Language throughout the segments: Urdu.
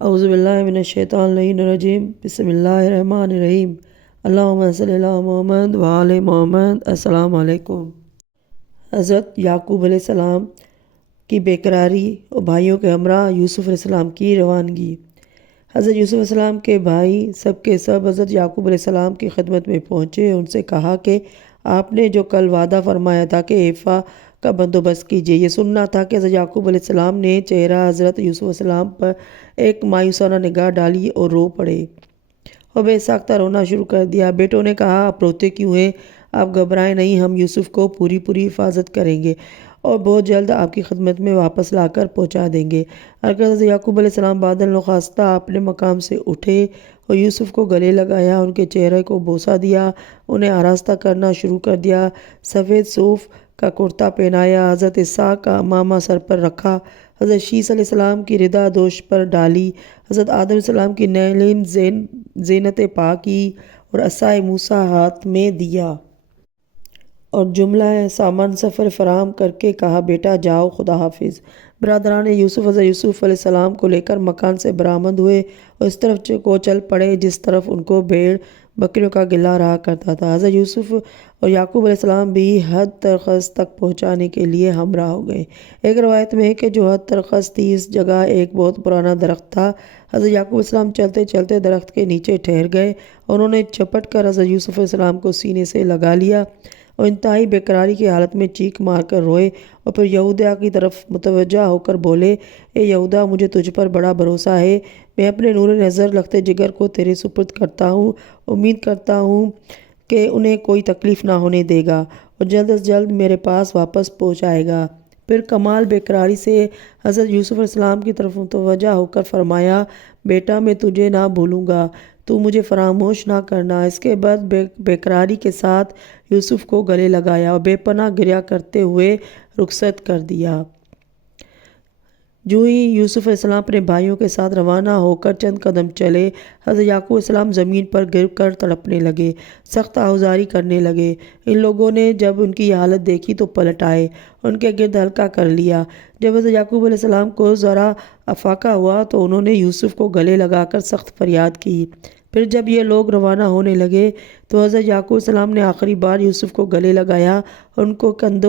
اعوذ باللہ من الشیطان الرجیم، بسم اللہ الرحمن الرحیم۔ اللہم صلی اللہ محمد وآل محمد۔ السلام علیکم۔ حضرت یعقوب علیہ السلام کی بے قراری اور بھائیوں کے ہمراہ یوسف علیہ السلام کی روانگی۔ حضرت یوسف علیہ السلام کے بھائی سب کے سب حضرت یعقوب علیہ السلام کی خدمت میں پہنچے، ان سے کہا کہ آپ نے جو کل وعدہ فرمایا تھا کہ ایفا کا بندوبست کیجیے۔ یہ سننا تھا کہ حضرت یعقوب علیہ السلام نے چہرہ حضرت یوسف علیہ السلام پر ایک مایوسانہ نگاہ ڈالی اور رو پڑے اور بے ساختہ رونا شروع کر دیا۔ بیٹوں نے کہا، آپ روتے کیوں ہیں؟ آپ گھبرائیں نہیں، ہم یوسف کو پوری حفاظت کریں گے اور بہت جلد آپ کی خدمت میں واپس لا کر پہنچا دیں گے۔ حضرت یعقوب علیہ السلام بعد نخواستہ اپنے مقام سے اٹھے اور یوسف کو گلے لگایا، ان کے چہرے کو بوسہ دیا، انہیں آراستہ کرنا شروع کر دیا۔ سفید صوف کا کرتا پہنایا، حضرت اسحاق کا امامہ سر پر رکھا، حضرت شیس علیہ السلام کی ردا دوش پر ڈالی، حضرت آدم علیہ السلام کی نعلین زینت پا کی اور عصائے موسیٰ ہاتھ میں دیا اور جملہ سامان سفر فراہم کر کے کہا، بیٹا جاؤ، خدا حافظ۔ برادران یوسف حضرت یوسف علیہ السلام کو لے کر مکان سے برآمد ہوئے اور اس طرف کو چل پڑے جس طرف ان کو بھیڑ بکریوں کا غلہ رہا کرتا تھا۔ حضرت یوسف اور یعقوب علیہ السلام بھی حد ترخس تک پہنچانے کے لیے ہمراہ ہو گئے۔ ایک روایت میں ہے کہ جو حد ترخس تھی اس جگہ ایک بہت پرانا درخت تھا۔ حضرت یعقوب علیہ السلام چلتے چلتے درخت کے نیچے ٹھہر گئے اور انہوں نے جھپٹ کر حضرت یوسف علیہ السلام کو سینے سے لگا لیا اور انتہائی بے قراری کی حالت میں چیخ مار کر روئے اور پھر یہودا کی طرف متوجہ ہو کر بولے، اے یہودا، مجھے تجھ پر بڑا بھروسہ ہے، میں اپنے نور نظر لخت جگر کو تیرے سپرد کرتا ہوں، امید کرتا ہوں کہ انہیں کوئی تکلیف نہ ہونے دے گا اور جلد از جلد میرے پاس واپس پہنچائے گا۔ پھر کمال بے قراری سے حضرت یوسف علیہ السلام کی طرف متوجہ ہو کر فرمایا، بیٹا میں تجھے نہ بھولوں گا، تو مجھے فراموش نہ کرنا۔ اس کے بعد بے قراری کے ساتھ یوسف کو گلے لگایا اور بے پناہ گریہ کرتے ہوئے رخصت کر دیا۔ جو ہی یوسف علیہ السلام اپنے بھائیوں کے ساتھ روانہ ہو کر چند قدم چلے، حضرت یعقوب علیہ السلام زمین پر گر کر تڑپنے لگے، سخت آہوزاری کرنے لگے۔ ان لوگوں نے جب ان کی یہ حالت دیکھی تو پلٹ آئے اور ان کے گرد حلقہ کر لیا۔ جب حضرت یعقوب علیہ السلام کو ذرا افاقہ ہوا تو انہوں نے یوسف کو گلے لگا کر سخت فریاد کی۔ پھر جب یہ لوگ روانہ ہونے لگے تو حضرت یعقوب علیہ السلام نے آخری بار یوسف کو گلے لگایا اور ان کو کندھے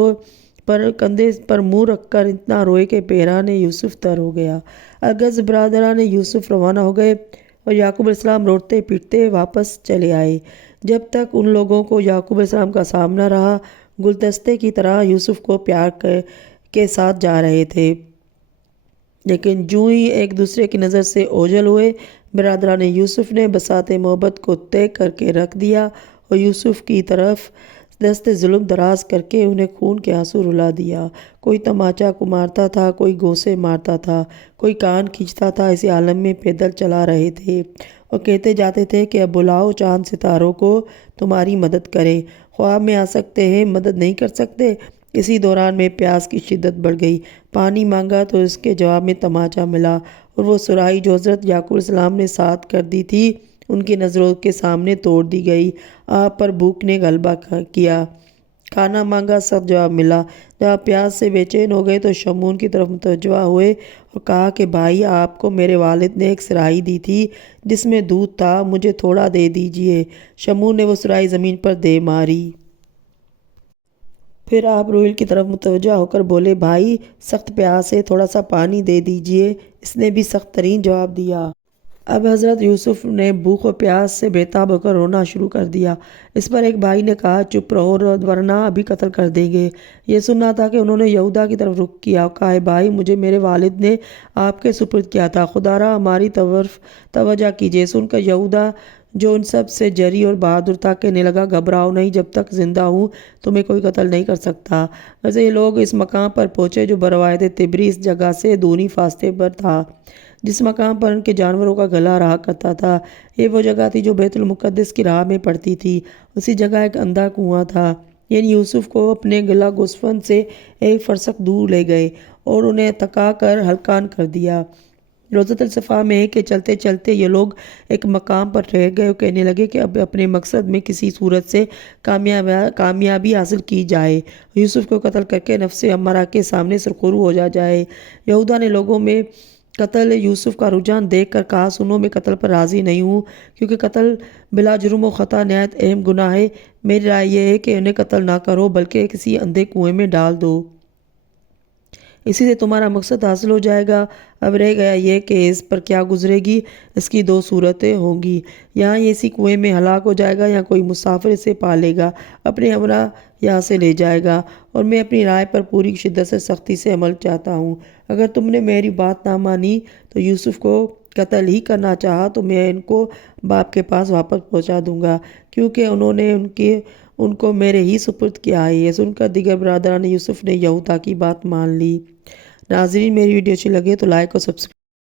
پر منہ رکھ کر اتنا روئے کہ پیران یوسف تر ہو گیا۔ اگز برادران یوسف روانہ ہو گئے اور یعقوب علیہ السلام روتے پیٹتے واپس چلے آئے۔ جب تک ان لوگوں کو یعقوب علیہ السلام کا سامنا رہا، گلدستے کی طرح یوسف کو پیار کے ساتھ جا رہے تھے، لیکن جو ہی ایک دوسرے کی نظر سے اوجھل ہوئے، برادران یوسف نے بساط محبت کو طے کر کے رکھ دیا اور یوسف کی طرف دست ظلم دراز کر کے انہیں خون کے آنسو رلا دیا۔ کوئی تماچا کو مارتا تھا، کوئی گوسے مارتا تھا، کوئی کان کھینچتا تھا۔ اسی عالم میں پیدل چلا رہے تھے اور کہتے جاتے تھے کہ اب بلاؤ چاند ستاروں کو تمہاری مدد کرے، خواب میں آ سکتے ہیں، مدد نہیں کر سکتے۔ اسی دوران میں پیاس کی شدت بڑھ گئی، پانی مانگا تو اس کے جواب میں تماچا ملا اور وہ سراہی جو حضرت یعقوب علیہ السلام نے ساتھ کر دی تھی ان کی نظروں کے سامنے توڑ دی گئی۔ آپ پر بھوک نے غلبہ کیا، کھانا مانگا، سخت جواب ملا۔ جب آپ پیاس سے بے چین ہو گئے تو شمعون کی طرف متوجہ ہوئے اور کہا کہ بھائی، آپ کو میرے والد نے ایک سراہی دی تھی جس میں دودھ تھا، مجھے تھوڑا دے دیجیے۔ شمعون نے وہ سراہی زمین پر دے ماری۔ پھر آپ روئیل کی طرف متوجہ ہو کر بولے، بھائی سخت پیاس ہے، تھوڑا سا پانی دے دیجیے۔ اس نے بھی سخت ترین جواب دیا۔ اب حضرت یوسف نے بھوک و پیاس سے بے تاب ہو کر رونا شروع کر دیا۔ اس پر ایک بھائی نے کہا، چپ رہو ورنہ ابھی قتل کر دیں گے۔ یہ سننا تھا کہ انہوں نے یہودا کی طرف رخ کیا اور کہا، بھائی مجھے میرے والد نے آپ کے سپرد کیا تھا، خدا را ہماری طرف توجہ کیجیے۔ سن کر یہودا جو ان سب سے جری اور بہادر تھا کہنے لگا، گھبراؤ نہیں، جب تک زندہ ہوں تمہیں کوئی قتل نہیں کر سکتا۔ ویسے یہ لوگ اس مقام پر پہنچے جو بروایت طبری اس جگہ سے دونی فاصلے پر تھا جس مقام پر ان کے جانوروں کا گلا رہا کرتا تھا۔ یہ وہ جگہ تھی جو بیت المقدس کی راہ میں پڑتی تھی۔ اسی جگہ ایک اندھا کنواں تھا۔ یعنی یوسف کو اپنے گلہ گسفن سے ایک فرسخ دور لے گئے اور انہیں تکا کر ہلکان کر دیا۔ روضۃ الصفا میں ہے کہ چلتے چلتے یہ لوگ ایک مقام پر ٹھہر گئے اور کہنے لگے کہ اب اپنے مقصد میں کسی صورت سے کامیابی حاصل کی جائے، یوسف کو قتل کر کے نفس امارہ کے سامنے سرخرو ہو جائے۔ یہودا نے لوگوں میں قتل یوسف کا رجحان دیکھ کر کہا سنو میں قتل پر راضی نہیں ہوں کیونکہ قتل بلا جرم و خطا نہایت اہم گناہ ہے۔ میری رائے یہ ہے کہ انہیں قتل نہ کرو بلکہ کسی اندھے کنویں میں ڈال دو، اسی سے تمہارا مقصد حاصل ہو جائے گا۔ اب رہ گیا یہ کہ اس پر کیا گزرے گی۔ اس کی دو صورتیں ہوں گی، یہاں یہ اسی کنویں میں ہلاک ہو جائے گا یا کوئی مسافر اسے پا لے گا، اپنے ہمراہ یہاں سے لے جائے گا، اور میں اپنی رائے پر پوری شدت سے سختی سے عمل چاہتا ہوں۔ اگر تم نے میری بات نہ مانی تو یوسف کو قتل ہی کرنا چاہا تو میں ان کو باپ کے پاس واپس پہنچا دوں گا، کیونکہ انہوں نے ان کو میرے ہی سپرد کیا ہے۔ یہ سن کر دیگر برادران یوسف نے یہودیٰ کی بات مان لی۔ ناظرین، میری ویڈیو اچھی لگے تو لائک اور سبسکرائب